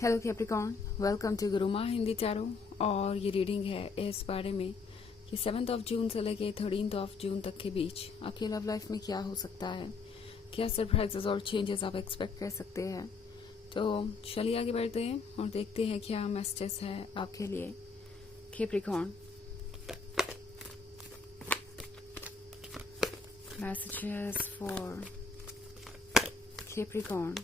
Hello Capricorn, welcome to Guruma Hindi tarot. और ये reading है इस बारे में कि 7 जून से लेके 13 जून तक के बीच आपकी लव लाइफ में क्या हो सकता है, क्या सरप्राइजेस और चेंजेस आप एक्सपेक्ट कर सकते हैं। तो चलिए आगे बढ़ते हैं और देखते हैं क्या मैसेजेस है आपके लिए Capricorn. Messages for Capricorn.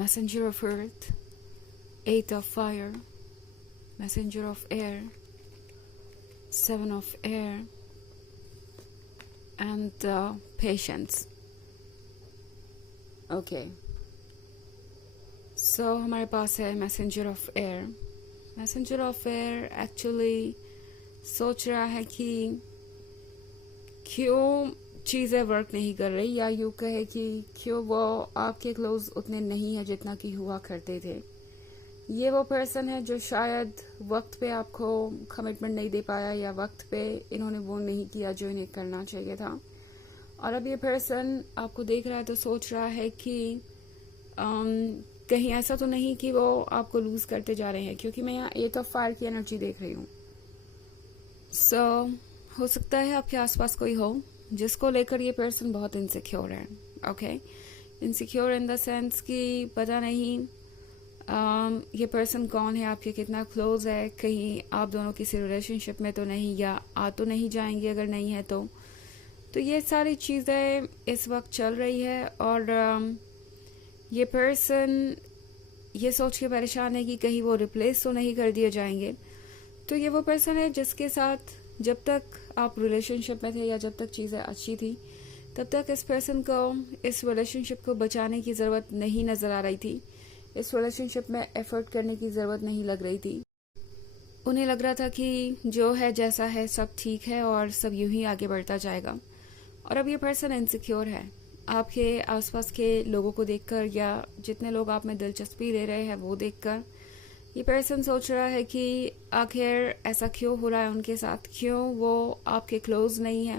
Messenger of Earth, 8 of Fire, Messenger of Air, 7 of Air, and Patience. Okay. So हमारे पास है Messenger of Air. Messenger of Air actually सोच रहा है कि क्यों चीज़ें वर्क नहीं कर रही, या यूँ कहे कि क्यों वो आपके क्लोज उतने नहीं है जितना कि हुआ करते थे। ये वो पर्सन है जो शायद वक्त पे आपको कमिटमेंट नहीं दे पाया, या वक्त पे इन्होंने वो नहीं किया जो इन्हें करना चाहिए था। और अब ये पर्सन आपको देख रहा है तो सोच रहा है कि कहीं ऐसा तो नहीं कि वो आपको लूज करते जा रहे हैं, क्योंकि मैं यहाँ 8 ऑफ फायर की एनर्जी देख रही हूँ। सो हो सकता है आपके आसपास कोई हो जिसको लेकर ये पर्सन बहुत इनसिक्योर है। Okay, insecure in the sense कि पता नहीं ये पर्सन कौन है, आपके कितना क्लोज है, कहीं आप दोनों किसी रिलेशनशिप में तो नहीं, या आ तो नहीं जाएंगे अगर नहीं है तो ये सारी चीज़ें इस वक्त चल रही है। और ये पर्सन ये सोच के परेशान है कि कहीं वो रिप्लेस तो नहीं कर दिए जाएंगे। तो ये वो पर्सन है जिसके साथ जब तक आप रिलेशनशिप में थे या जब तक चीज़ें अच्छी थी तब तक इस पर्सन को इस रिलेशनशिप को बचाने की ज़रूरत नहीं नज़र आ रही थी, इस रिलेशनशिप में एफर्ट करने की ज़रूरत नहीं लग रही थी। उन्हें लग रहा था कि जो है जैसा है सब ठीक है और सब यूं ही आगे बढ़ता जाएगा। और अब ये पर्सन इनसिक्योर है आपके आसपास के लोगों को देखकर, या जितने लोग आप में दिलचस्पी ले रहे हैं वो देखकर। ये पर्सन सोच रहा है कि आखिर ऐसा क्यों हो रहा है उनके साथ, क्यों वो आपके क्लोज नहीं है।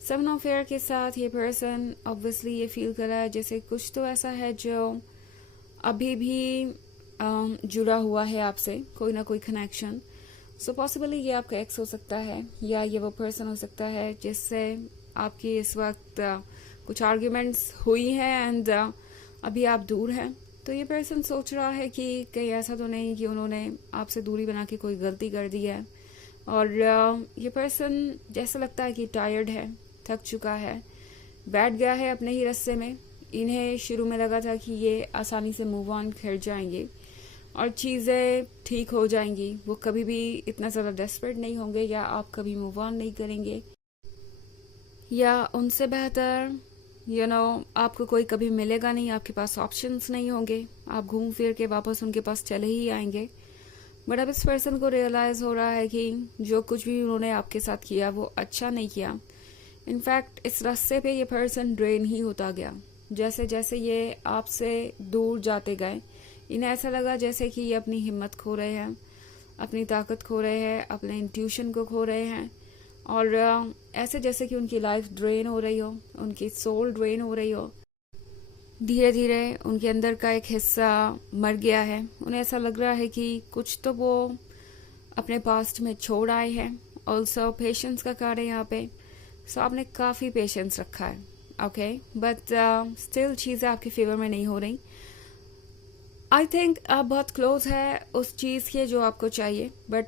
7 ऑफ एयर के साथ ये पर्सन ऑब्वियसली ये फील कर रहा है जैसे कुछ तो ऐसा है जो अभी भी जुड़ा हुआ है आपसे, कोई ना कोई कनेक्शन। सो पॉसिबली ये आपका एक्स हो सकता है, या ये वो पर्सन हो सकता है जिससे आपकी इस वक्त कुछ आर्ग्यूमेंट्स हुई हैं एंड अभी आप दूर हैं। तो ये पर्सन सोच रहा है कि कहीं ऐसा तो नहीं कि उन्होंने आपसे दूरी बना के कोई गलती कर दी है। और ये पर्सन जैसा लगता है कि टायर्ड है, थक चुका है, बैठ गया है अपने ही रास्ते में। इन्हें शुरू में लगा था कि ये आसानी से मूव ऑन कर जाएंगे और चीज़ें ठीक हो जाएंगी, वो कभी भी इतना ज़्यादा डेस्परेट नहीं होंगे, या आप कभी मूव ऑन नहीं करेंगे, या उनसे बेहतर आपको कोई कभी मिलेगा नहीं, आपके पास ऑप्शंस नहीं होंगे, आप घूम फिर के वापस उनके पास चले ही आएंगे। बट अब इस पर्सन को रियलाइज़ हो रहा है कि जो कुछ भी उन्होंने आपके साथ किया वो अच्छा नहीं किया। इनफैक्ट इस रास्ते पे ये पर्सन ड्रेन ही होता गया। जैसे जैसे ये आपसे दूर जाते गए इन्हें ऐसा लगा जैसे कि ये अपनी हिम्मत खो रहे हैं, अपनी ताकत खो रहे हैं, अपने इंट्यूशन को खो रहे हैं। और ऐसे जैसे कि उनकी लाइफ ड्रेन हो रही हो, उनकी सोल ड्रेन हो रही हो। धीरे धीरे उनके अंदर का एक हिस्सा मर गया है। उन्हें ऐसा लग रहा है कि कुछ तो वो अपने पास्ट में छोड़ आए हैं। ऑल्सो पेशेंस का कार्ड है यहाँ पे। सो आपने काफ़ी पेशेंस रखा है, ओके, बट स्टिल चीज़ें आपके फेवर में नहीं हो रही। आई थिंक आप बहुत क्लोज है उस चीज़ के जो आपको चाहिए, बट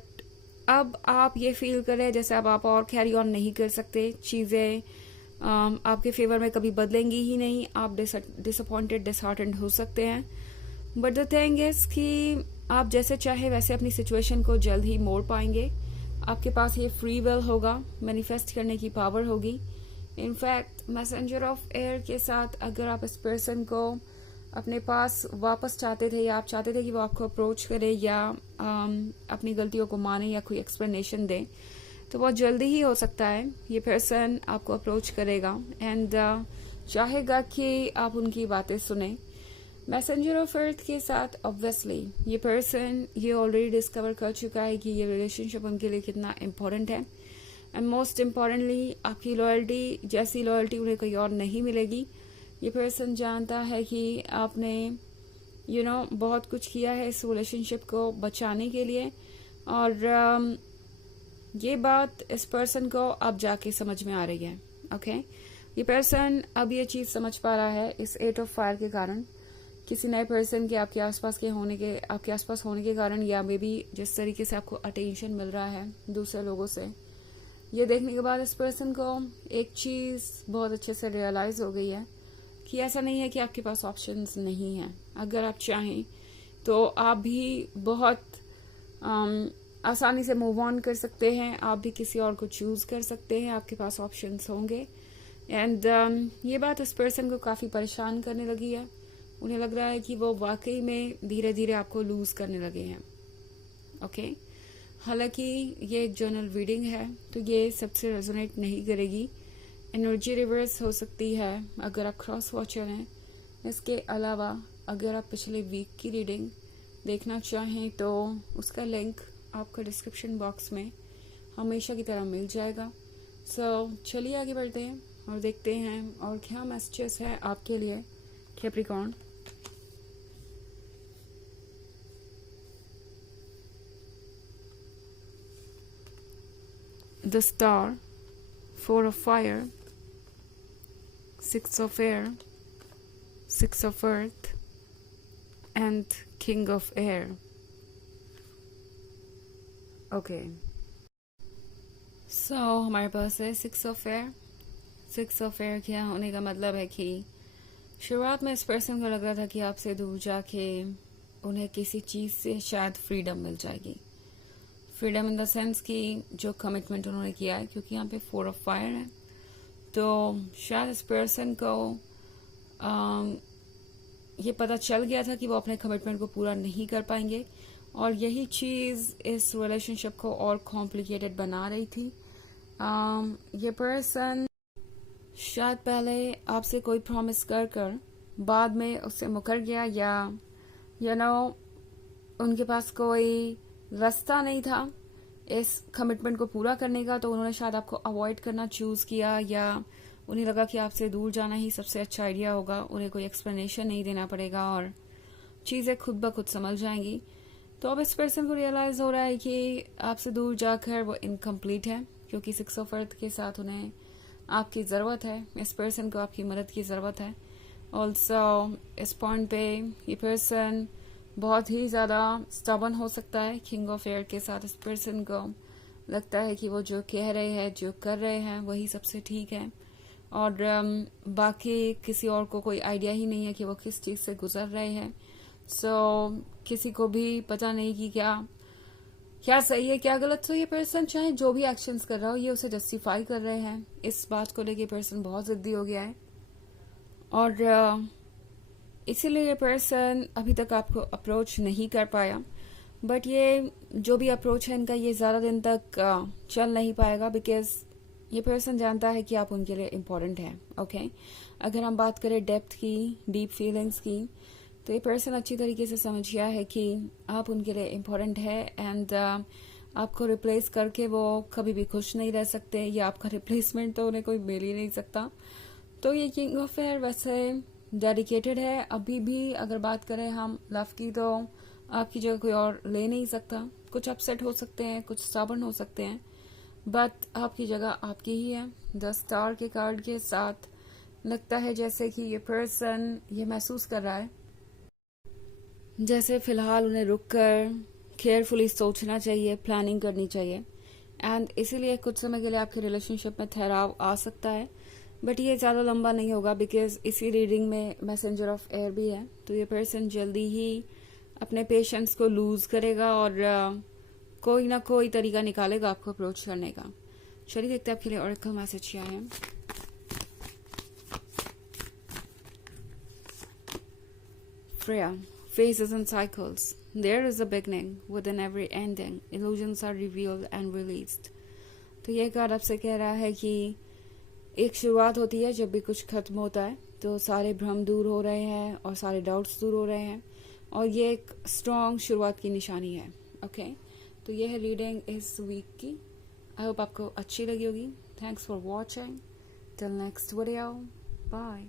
अब आप ये फील कर रहे हैं जैसे अब आप और कैरी ऑन नहीं कर सकते, चीज़ें आपके फेवर में कभी बदलेंगी ही नहीं, आप डिसअपॉइंटेड डिसहार्टेंड हो सकते हैं। बट द थिंग इज कि आप जैसे चाहे वैसे अपनी सिचुएशन को जल्द ही मोड़ पाएंगे। आपके पास ये फ्री विल होगा, मैनिफेस्ट करने की पावर होगी। इनफैक्ट मैसेंजर ऑफ एयर के साथ अगर आप इस पर्सन को अपने पास वापस चाहते थे, या आप चाहते थे कि वो आपको अप्रोच करे या अपनी गलतियों को माने या कोई एक्सप्लेनेशन दे, तो बहुत जल्दी ही हो सकता है ये पर्सन आपको अप्रोच करेगा एंड चाहेगा कि आप उनकी बातें सुने। मैसेंजर ऑफ अर्थ के साथ ऑब्वियसली ये पर्सन ये ऑलरेडी डिस्कवर कर चुका है कि ये रिलेशनशिप उनके लिए कितना इम्पोर्टेंट है, एंड मोस्ट इम्पॉर्टेंटली आपकी लॉयल्टी जैसी लॉयल्टी उन्हें कोई और नहीं मिलेगी। ये पर्सन जानता है कि आपने बहुत कुछ किया है इस रिलेशनशिप को बचाने के लिए, और ये बात इस पर्सन को अब जाके समझ में आ रही है। ओके ये पर्सन अब ये चीज समझ पा रहा है इस 8 ऑफ फायर के कारण, किसी नए पर्सन के आपके आसपास होने के कारण, या मे बी जिस तरीके से आपको अटेंशन मिल रहा है दूसरे लोगों से, ये देखने के बाद इस पर्सन को एक चीज बहुत अच्छे से रियलाइज हो गई है कि ऐसा नहीं है कि आपके पास ऑप्शंस नहीं हैं। अगर आप चाहें तो आप भी बहुत आसानी से मूव ऑन कर सकते हैं, आप भी किसी और को चूज कर सकते हैं, आपके पास ऑप्शंस होंगे। एंड ये बात इस पर्सन को काफी परेशान करने लगी है। उन्हें लग रहा है कि वो वाकई में धीरे धीरे आपको लूज करने लगे हैं। ओके हालांकि ये एक जर्नल रीडिंग है तो ये सबसे रेजोनेट नहीं करेगी, एनर्जी रिवर्स हो सकती है अगर आप क्रॉस वॉचर हैं। इसके अलावा अगर आप पिछले वीक की रीडिंग देखना चाहें तो उसका लिंक आपका डिस्क्रिप्शन बॉक्स में हमेशा की तरह मिल जाएगा। चलिए आगे बढ़ते हैं और देखते हैं और क्या मैसेजेस है आपके लिए Capricorn. The Star, 4 of Fire, 6 of Air, 6 of Earth, and King of Air. Okay. So हमारे पास है 6 of Air. 6 of Air क्या होने का मतलब है कि शुरुआत में इस पर्सन को लग रहा था कि आपसे दूर जाके उन्हें किसी चीज से शायद फ्रीडम मिल जाएगी। फ्रीडम इन द सेंस कि जो कमिटमेंट उन्होंने किया है, क्योंकि यहाँ पे 4 ऑफ फायर है, तो शायद इस पर्सन को ये पता चल गया था कि वो अपने कमिटमेंट को पूरा नहीं कर पाएंगे, और यही चीज इस रिलेशनशिप को और कॉम्प्लिकेटेड बना रही थी। ये पर्सन शायद पहले आपसे कोई प्रॉमिस कर बाद में उससे मुकर गया, या उनके पास कोई रास्ता नहीं था इस कमिटमेंट को पूरा करने का, तो उन्होंने शायद आपको अवॉइड करना चूज किया, या उन्हें लगा कि आपसे दूर जाना ही सबसे अच्छा आइडिया होगा, उन्हें कोई एक्सप्लेनेशन नहीं देना पड़ेगा और चीजें खुद ब खुद समझ जाएंगी। तो अब इस पर्सन को रियलाइज हो रहा है कि आपसे दूर जाकर वो इनकम्प्लीट है, क्योंकि 6 ऑफ अर्थ के साथ उन्हें आपकी जरूरत है, इस पर्सन को आपकी मदद की जरूरत है। ऑल्सो इस पॉइंट पे ये पर्सन बहुत ही ज्यादा स्टबर्न हो सकता है। किंग ऑफ एयर के साथ इस पर्सन को लगता है कि वो जो कह रहे हैं, जो कर रहे हैं, वही सबसे ठीक है, और बाकी किसी और को कोई आइडिया ही नहीं है कि वो किस चीज से गुजर रहे हैं। किसी को भी पता नहीं कि क्या सही है क्या गलत। तो ये पर्सन चाहे जो भी एक्शंस कर रहा हो, ये उसे जस्टिफाई कर रहे हैं। इस बात को लेके पर्सन बहुत जिद्दी हो गया है, और इसीलिए ये पर्सन अभी तक आपको अप्रोच नहीं कर पाया। बट ये जो भी अप्रोच है इनका, ये ज्यादा दिन तक चल नहीं पाएगा, बिकॉज ये पर्सन जानता है कि आप उनके लिए इम्पोर्टेंट हैं। ओके अगर हम बात करें डेप्थ की, डीप फीलिंग्स की, तो ये पर्सन अच्छी तरीके से समझ गया है कि आप उनके लिए इम्पोर्टेंट है, एंड आपको रिप्लेस करके वो कभी भी खुश नहीं रह सकते, या आपका रिप्लेसमेंट तो उन्हें कोई मिल ही नहीं सकता। तो ये किंग ऑफ एयर वैसे डेडिकेटेड है। अभी भी अगर बात करें हम लव की, तो आपकी जगह कोई और ले नहीं सकता। कुछ अपसेट हो सकते हैं, कुछ स्टबर्न हो सकते हैं, बट आपकी जगह आपकी ही है। 10 स्टार के कार्ड के साथ लगता है जैसे कि ये पर्सन ये महसूस कर रहा है जैसे फिलहाल उन्हें रुककर केयरफुली सोचना चाहिए, प्लानिंग करनी चाहिए, एंड इसीलिए कुछ समय के लिए आपके रिलेशनशिप में ठहराव आ सकता है, बट ये ज्यादा लंबा नहीं होगा, बिकॉज इसी रीडिंग में मैसेंजर ऑफ एयर भी है। तो ये पर्सन जल्दी ही अपने पेशेंस को लूज करेगा और कोई ना कोई तरीका निकालेगा आपको अप्रोच करने का। चलिए देखते हैं आपके लिए ऑरेकल मैसेज क्या है। Freya, phases and cycles. There is a beginning within every ending. Illusions are revealed and released. तो ये कार्ड आपसे कह रहा है कि एक शुरुआत होती है जब भी कुछ खत्म होता है, तो सारे भ्रम दूर हो रहे हैं और सारे डाउट्स दूर हो रहे हैं, और ये एक स्ट्रॉन्ग शुरुआत की निशानी है। ओके, तो ये है रीडिंग इस वीक की। आई होप आपको अच्छी लगी होगी। Thanks for watching. Till next video, bye.